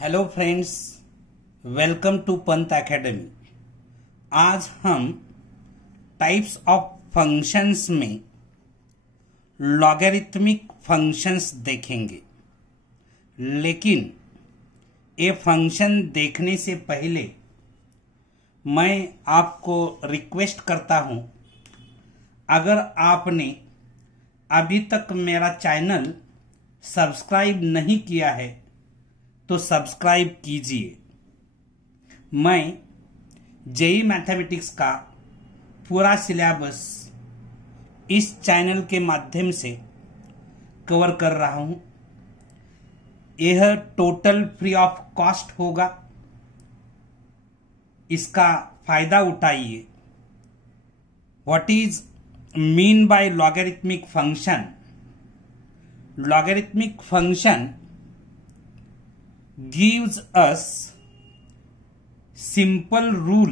Hello friends, welcome to Pant academy. आज हम types of functions में लॉगरिथमिक फंक्शंस देखेंगे। लेकिन ये फंक्शन देखने से पहले मैं आपको रिक्वेस्ट करता हूं, अगर आपने अभी तक मेरा चैनल सब्सक्राइब नहीं किया है तो सब्सक्राइब कीजिए। मैं जेईई मैथमेटिक्स का पूरा सिलेबस इस चैनल के माध्यम से कवर कर रहा हूं। यह टोटल फ्री ऑफ कॉस्ट होगा, इसका फायदा उठाइए। What is mean by logarithmic function? Logarithmic function gives us simple rule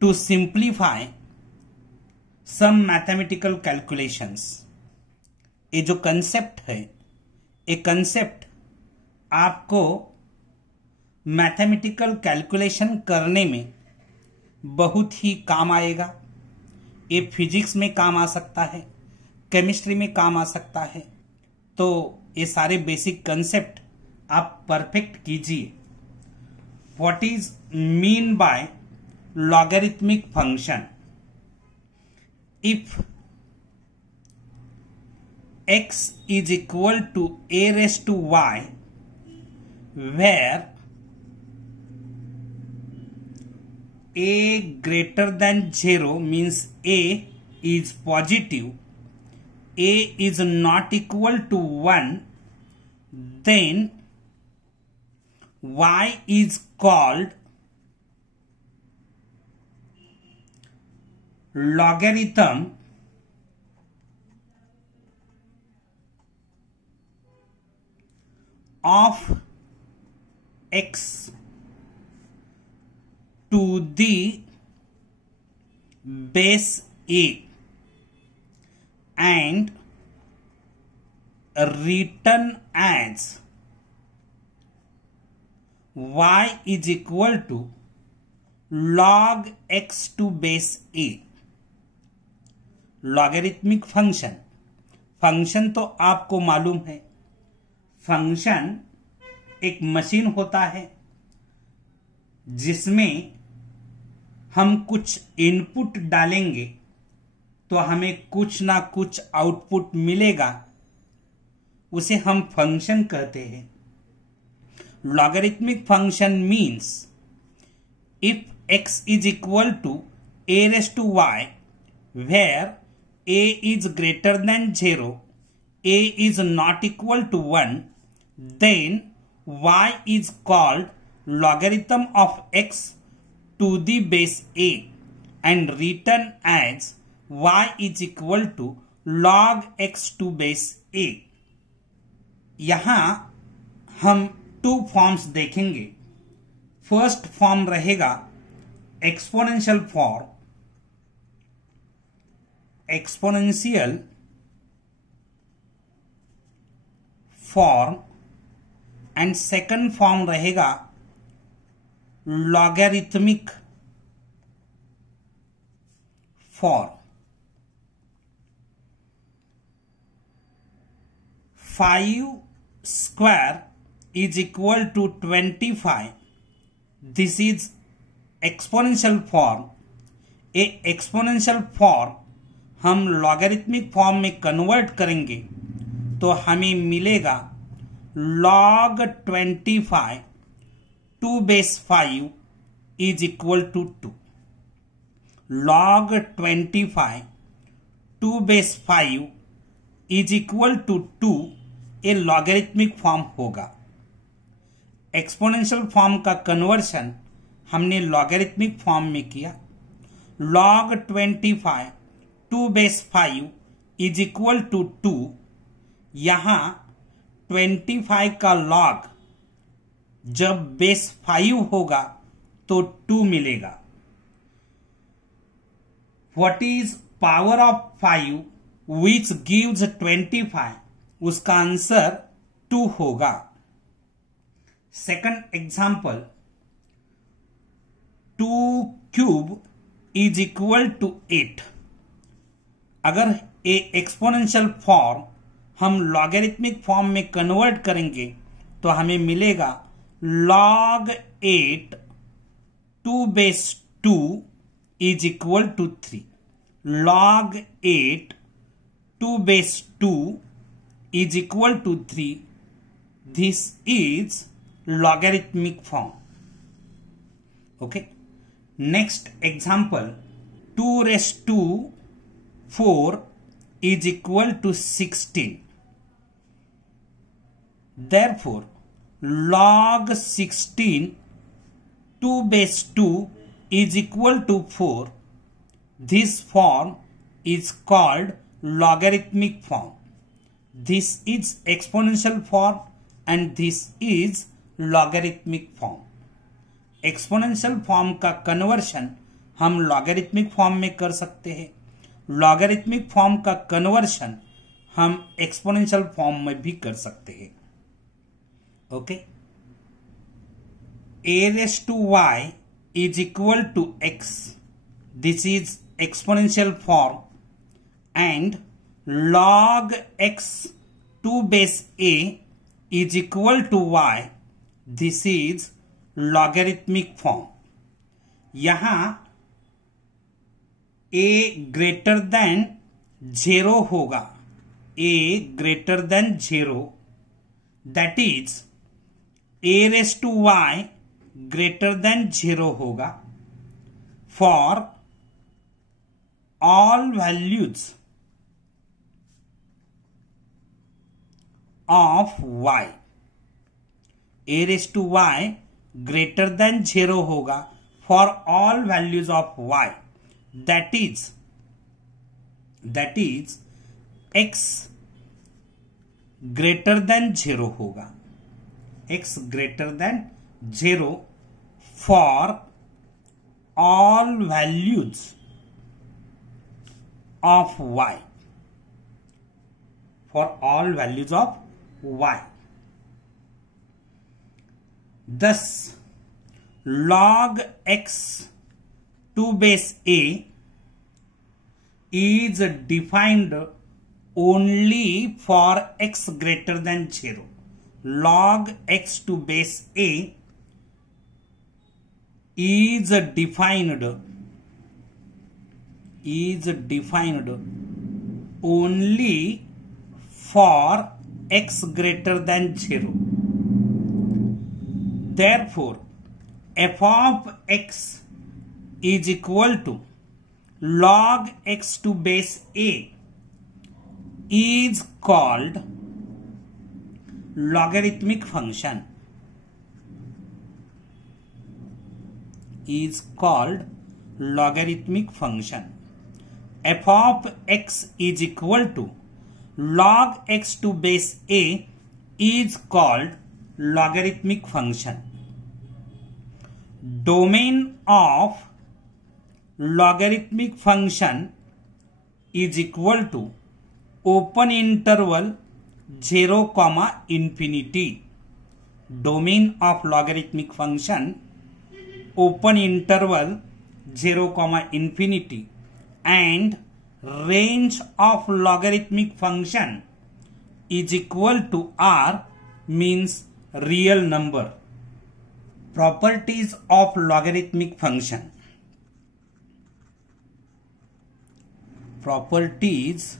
to simplify some mathematical calculations। ये जो कंसेप्ट है, ये कंसेप्ट आपको मैथमेटिकल कैलकुलेशन करने में बहुत ही काम आएगा। ये फिजिक्स में काम आ सकता है, केमिस्ट्री में काम आ सकता है। तो ये सारे बेसिक कंसेप्ट आप परफेक्ट कीजिए। What is mean by logarithmic function? If x is equal to a raised to y, where a greater than 0 means a is positive, a is not equal to 1, then y is called logarithm of x to the base a and written as y is equal to log x to base a। Logarithmic function, function तो आपको मालूम है। Function एक machine होता है जिसमें हम कुछ इनपुट डालेंगे तो हमें कुछ ना कुछ आउटपुट मिलेगा, उसे हम फंक्शन कहते हैं। Logarithmic function means if x is equal to a raised to y, where a is greater than 0, a is not equal to 1, then y is called logarithm of x to the base a and written as y is equal to log x to base a। यहां हम two forms देखेंगे। First form रहेगा exponential form, exponential form, and second form रहेगा logarithmic form. 5 square is equal to 25. This is exponential form। A exponential form हम logarithmic form में convert करेंगे तो हमें मिलेगा log 25 2 base 5 is equal to 2। log 25 2 base 5 is equal to 2 ये logarithmic form होगा। Exponential form का कन्वर्शन हमने लॉगरिथमिक फॉर्म में किया। log 25 2 base 5 is equal to 2। यहां 25 का log जब बेस 5 होगा तो 2 मिलेगा। What is power of 5 which gives 25? उसका आंसर 2 होगा। Second example, 2 cube is equal to 8. अगर ए एक्सपोनेंशियल फॉर्म हम लॉगरिथमिक फॉर्म में कन्वर्ट करेंगे तो हमें मिलेगा log 8 2 base 2 is equal to 3. log 8 2 base 2 is equal to 3. This is logarithmic form. Okay. Next example, 2 raised to 4 is equal to 16. Therefore, log 16 2 base 2 is equal to 4. This form is called logarithmic form. This is exponential form and this is logarithmic form. Exponential form का conversion हम logarithmic form में कर सकते हैं, logarithmic form का conversion हम exponential form में भी कर सकते हैं. Okay. a raised to y is equal to x. This is exponential form, and log x 2 base a is equal to y. This is logarithmic form. यहां a greater than 0 होगा, a greater than 0, that is a raise to y greater than 0 होगा for all values of y. a raise to y greater than 0 होगा for all values of y. That is x greater than 0 होगा, x greater than 0 for all values of y. For all values of y. Thus, log x 2 base a is defined only for x greater than 0. Log x to base a is defined only for x greater than 0. Therefore, f of x is equal to log x to base a is called logarithmic function. Is called logarithmic function. F of x is equal to log x to base a is called logarithmic function. Domain of logarithmic function is equal to open interval 0, infinity. Domain of logarithmic function open interval 0, infinity, and range of logarithmic function is equal to r, means real number. Properties of logarithmic function. Properties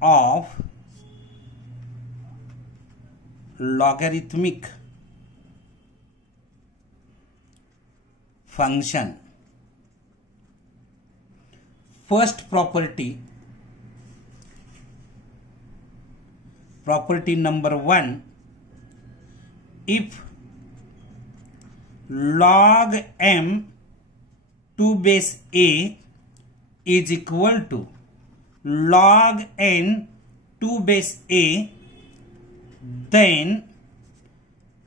of logarithmic function. First property number 1, if log m 2 base a is equal to log n 2 base a, then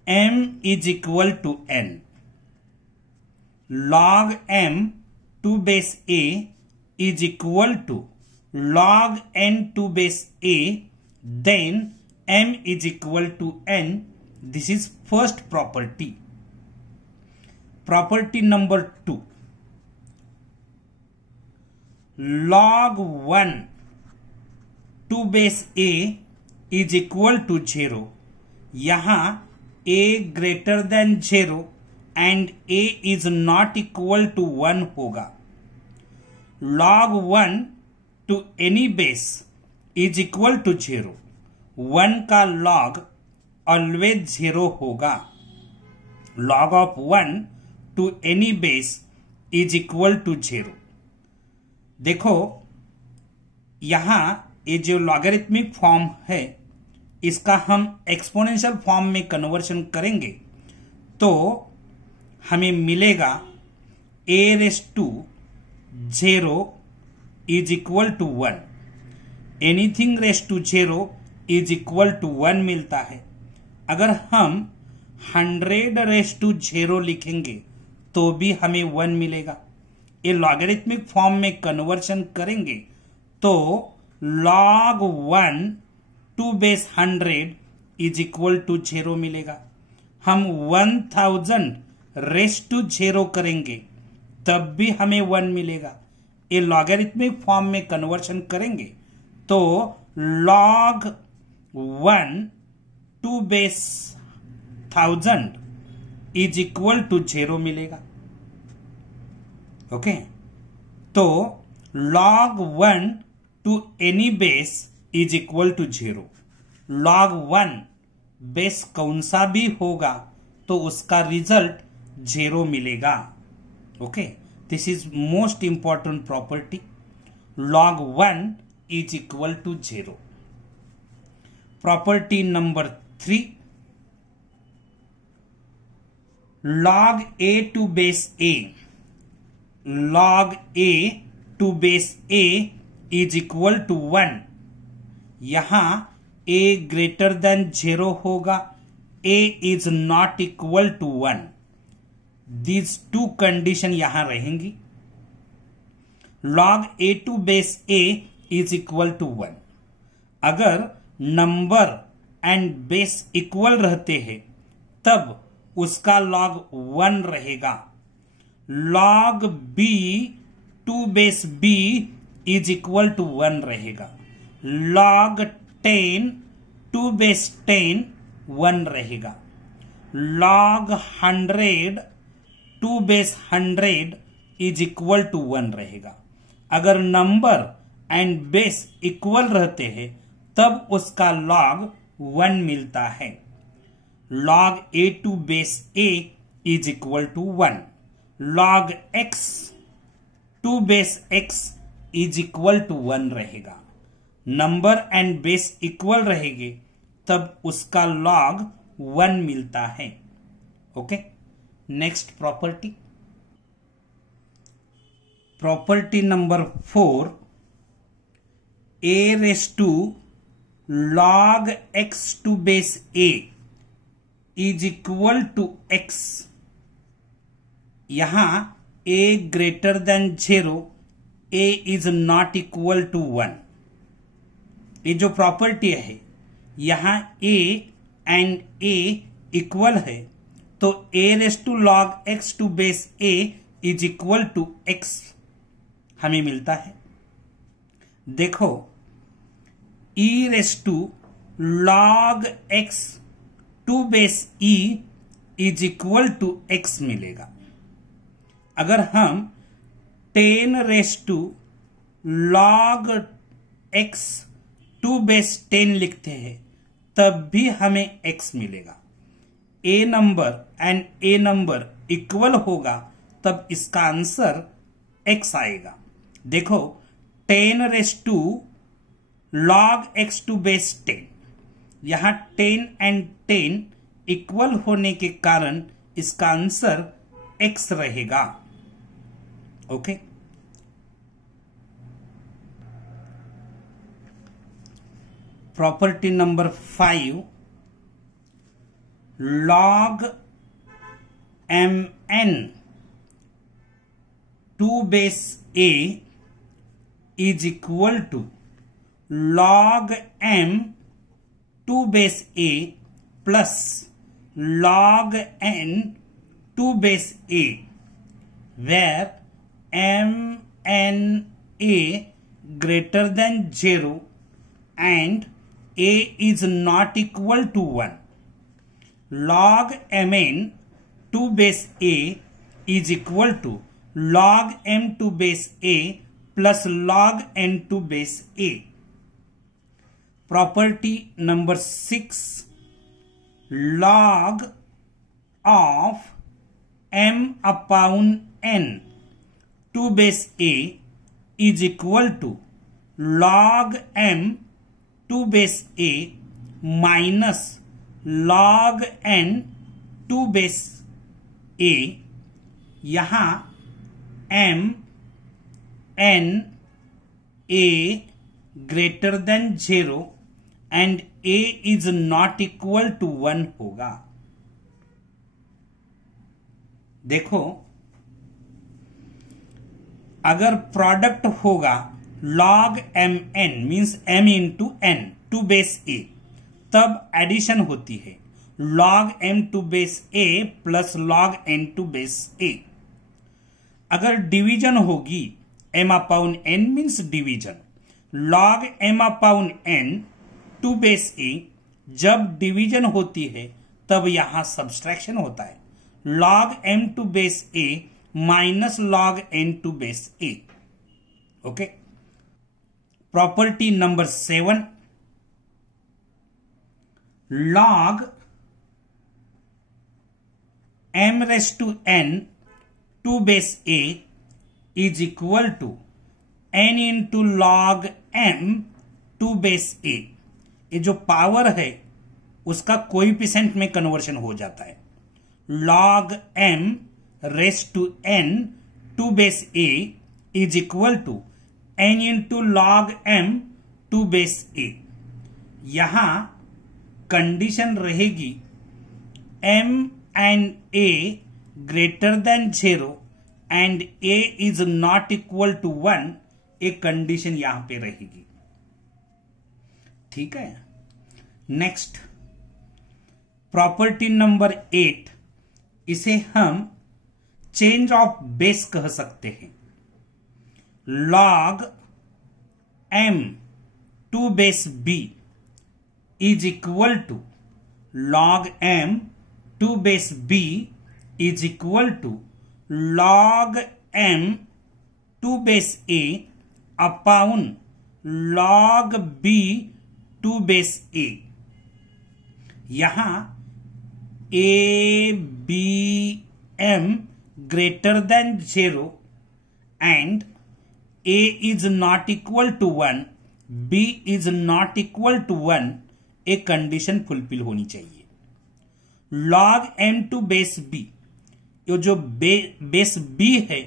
m is equal to n. Log m 2 base a is equal to log n 2 base a, then m is equal to n. This is first property. Property number 2. Log 1 to base a is equal to 0. यहाँ a greater than 0 and a is not equal to 1 होगा. Log 1 to any base is equal to 0. 1 का log always 0 होगा. Log of 1 to any base is equal to 0. देखो यहां ये जो logarithmic form है इसका हम एक्सपोनेंशियल फॉर्म में कन्वर्शन करेंगे तो हमें मिलेगा a raise to 0 is equal to 1. Anything raise to 0 is equal to 1 मिलता है. अगर हम 100 रेस टू 0 लिखेंगे तो भी हमें 1 मिलेगा. ये लॉगरिथमिक फॉर्म में कन्वर्शन करेंगे तो log 1 to base 100 is equal to 0 मिलेगा. हम 1000 रेस टू 0 करेंगे तब भी हमें 1 मिलेगा. ये लॉगरिथमिक फॉर्म में कन्वर्शन करेंगे तो log 1 to base 1000 is equal to 0 मिलेगा. ओके तो log 1 to any base is equal to 0. log 1 base कौन सा भी होगा तो उसका रिजल्ट 0 मिलेगा. Okay this is most important property. log 1 इज equal to 0. Property number 3. log a to base a. log a to base a is equal to 1. यहां a greater than 0 होगा. a is not equal to 1. These two condition यहां रहेंगी. log a to base a is equal to 1. अगर number and base equal रहते हैं तब उसका log 1 रहेगा. log b to base b is equal to 1 रहेगा. log 10 टू बेस 10 1 रहेगा. log 100 to base 100 is equal to 1 रहेगा. अगर नंबर एंड बेस इक्वल रहते हैं तब उसका log 1 मिलता है. log a to base a is equal to 1. log x to base x is equal to 1 रहेगा. नंबर एंड बेस इक्वल रहेंगे तब उसका log 1 मिलता है. Okay next property. Property number 4. a raise to log x to base a is equal to x. यहां a greater than 0 a is not equal to 1. ये जो property है यहां a एंड a इक्वल है तो a raise to log x to base a is equal to x हमें मिलता है. देखो e raise to log x to base e is equal to x मिलेगा. अगर हम 10 raise to log x to base 10 लिखते हैं तब भी हमें x मिलेगा. a number and a number equal होगा तब इसका आंसर x आएगा. देखो 10 raise to log x to base 10. यहां 10 एंड 10 इक्वल होने के कारण इसका आंसर x रहेगा. Okay property number 5. log mn to base a is equal to log m to base a plus log n to base a, where m n a greater than 0 and a is not equal to 1. Log mn to base a is equal to log m to base a plus log n to base a. Property number 6, log of m upon n to base a is equal to log m to base a minus log n to base a. यहाँ m n a greater than 0 and a is not equal to 1 होगा। देखो, अगर product होगा log m n means m into n to base a, तब addition होती है log m to base a plus log n to base a। अगर division होगी m upon n means division log m upon n to base a, जब division होती है तब यहां सब्सट्रैक्शन होता है log m to base a minus log n to base a। Okay, property number 7, log m raise to n to base a is equal to n into log m to base a। ये जो power है उसका coefficient में conversion हो जाता है log m raise to n to base a is equal to n into log m to base a। यहां condition रहेगी m and a greater than 0 and a is not equal to 1। एक condition यहां पे रहेगी। ठीक है, next property number 8, इसे हम चेंज ऑफ बेस कह सकते हैं। log m to base b is equal to log m to base b is equal to log m to base a upon log b to base a। यहां a b m greater than 0 and a is not equal to 1, b is not equal to 1, एक condition fulfil होनी चाहिए। log m to base b, ये जो base b है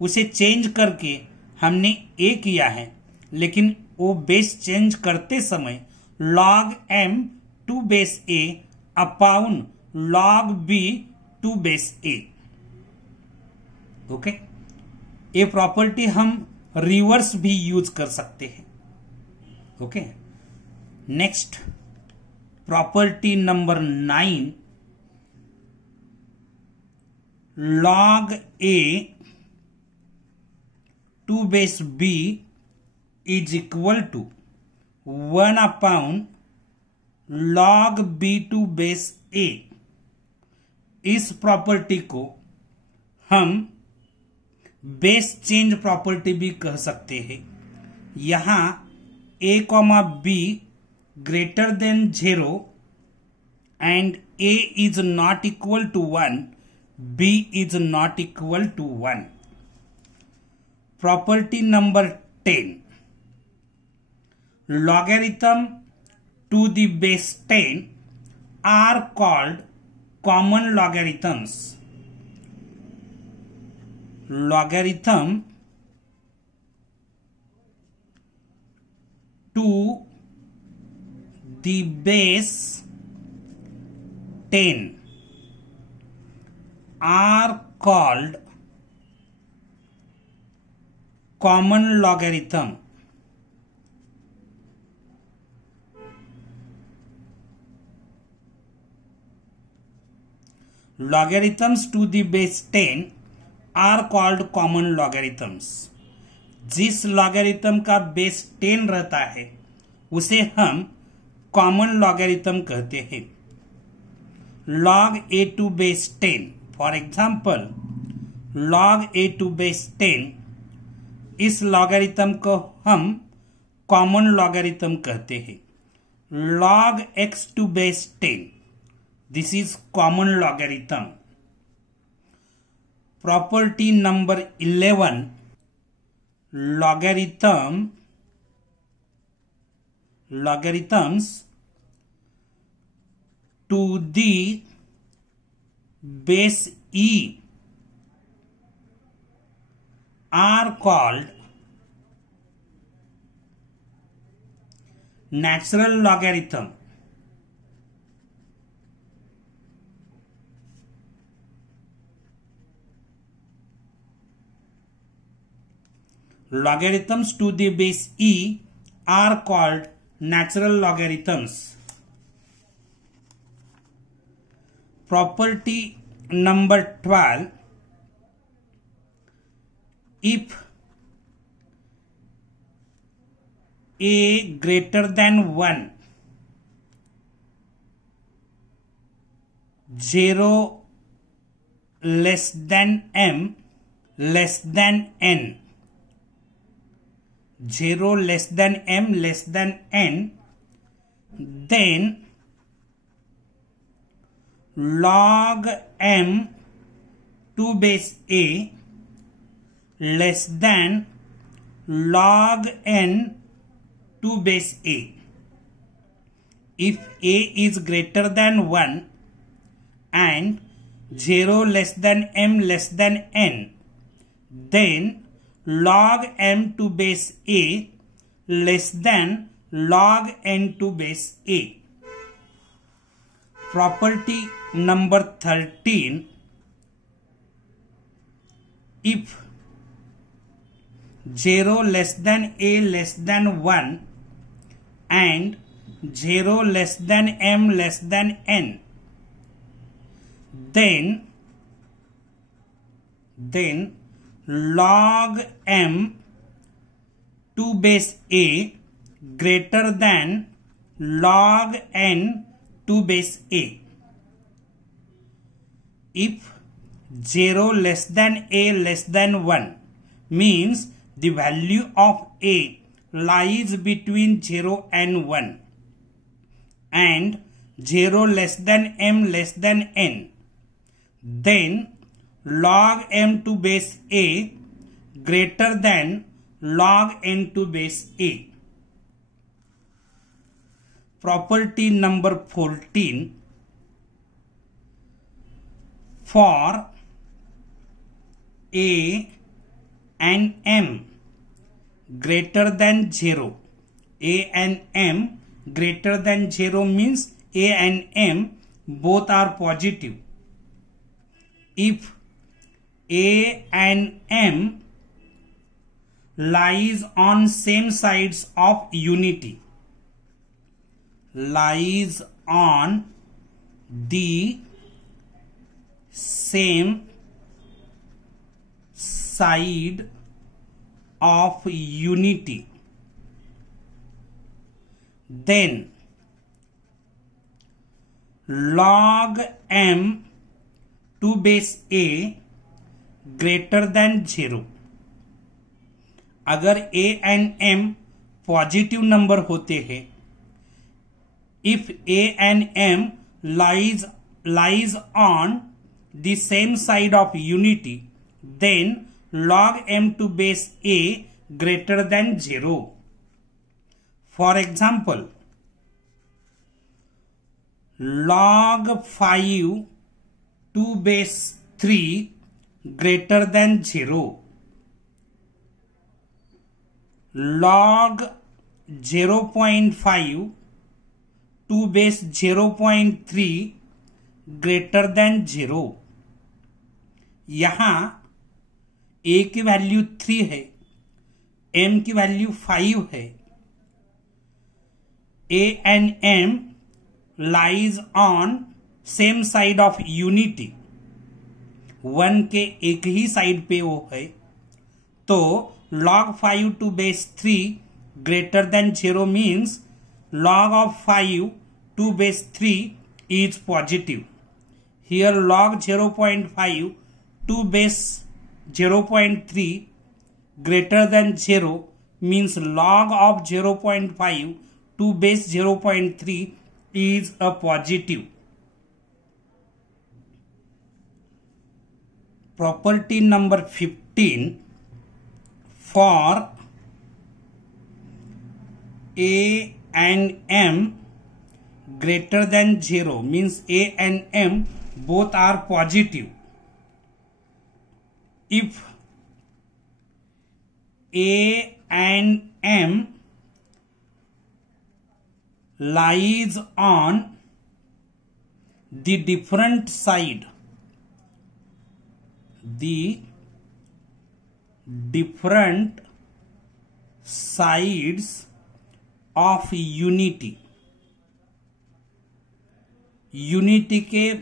उसे change करके हमने a किया है, लेकिन वो बेस चेंज करते समय log m to base a upon log b to base a। Okay, ये प्रॉपर्टी हम रिवर्स भी यूज कर सकते हैं। Okay, next property number 9, log a to base b is equal to 1 upon log b to base a। इस property को हम base change property भी कह सकते हैं। यहां a, b greater than 0 and a is not equal to 1, b is not equal to 1। Property number 10, logarithm to the base 10 are called common logarithms. Logarithm to the base 10 are called common logarithm. logarithms to the base 10 are called common logarithms. जिस logarithm का base 10 रहता है उसे हम common logarithm कहते हैं. log a to base 10, for example log a to base 10, इस logarithm को हम कॉमन लॉगरिथम कहते हैं. log x to base 10, this is common logarithm. Property number 11, logarithms to the base e are called natural logarithm. Logarithms to the base e are called natural logarithms. Property number 12, if a greater than 1, 0 less than m less than n, 0 less than m less than n, then log m to base a less than log n to base a. If a is greater than 1 and 0 less than m less than n, then log m to base a less than log n to base a. Property number 13, if 0 less than a less than 1 and 0 less than m less than n, then log m to base a greater than log n to base a. If 0 less than a less than 1 means the value of a lies between 0 and 1 and 0 less than m less than n, then log m to base a greater than log n to base a. Property number 14, for a and m greater than 0, a and m greater than 0 means a and m both are positive. If a and m lies on same sides of unity, lies on the same side of unity, then log m to base a greater than 0. अगर a and m positive number होते हैं, if a and m lies on the same side of unity, then log m to base a greater than 0. For example, log 5 to base 3 greater than 0. Log 0.5 to base 0.3 greater than 0. यहाँ a की value 3 है, m की value 5 है. a and m lies on same side of unity, 1 के एक ही side पे वो है, तो log 5 to base 3 greater than 0 means log of 5 to base 3 is positive. Here log 0.5 to base 0.3 greater than 0 means log of 0.5 to base 0.3 is a positive. Property number 15, for a and m greater than 0 means a and m both are positive. If a and m lies on the different side, the different sides of unity, unity के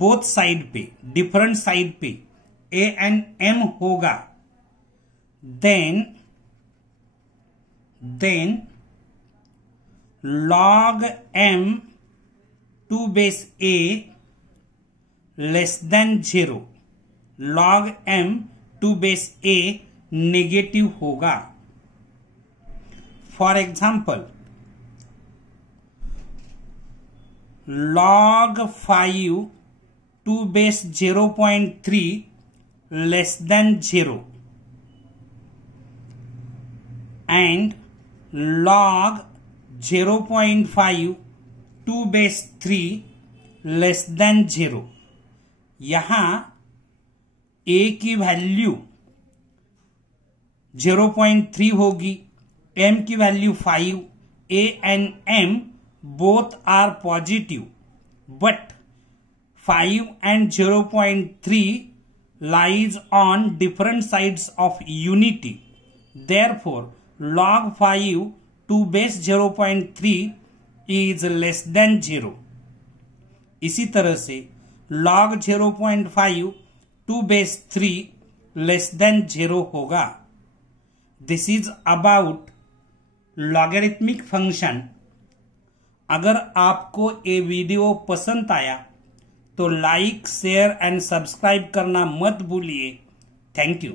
both side पे, different side पे A and M होगा, then log m to base a less than 0, log m to base a negative होगा. For example, log 5 to base 0.3 less than 0 and log 0.5 to base 3 less than 0. यहां a की value 0.3 होगी, m की value 5. a and m both are positive, but 5 and 0.3 lies on different sides of unity. Therefore, log 5 to base 0.3 is less than 0. इसी तरह से log 0.5 to base 3 less than 0 होगा. This is about logarithmic function. अगर आपको ये video पसंद आया तो लाइक, शेयर एंड सब्सक्राइब करना मत भूलिए. Thank you.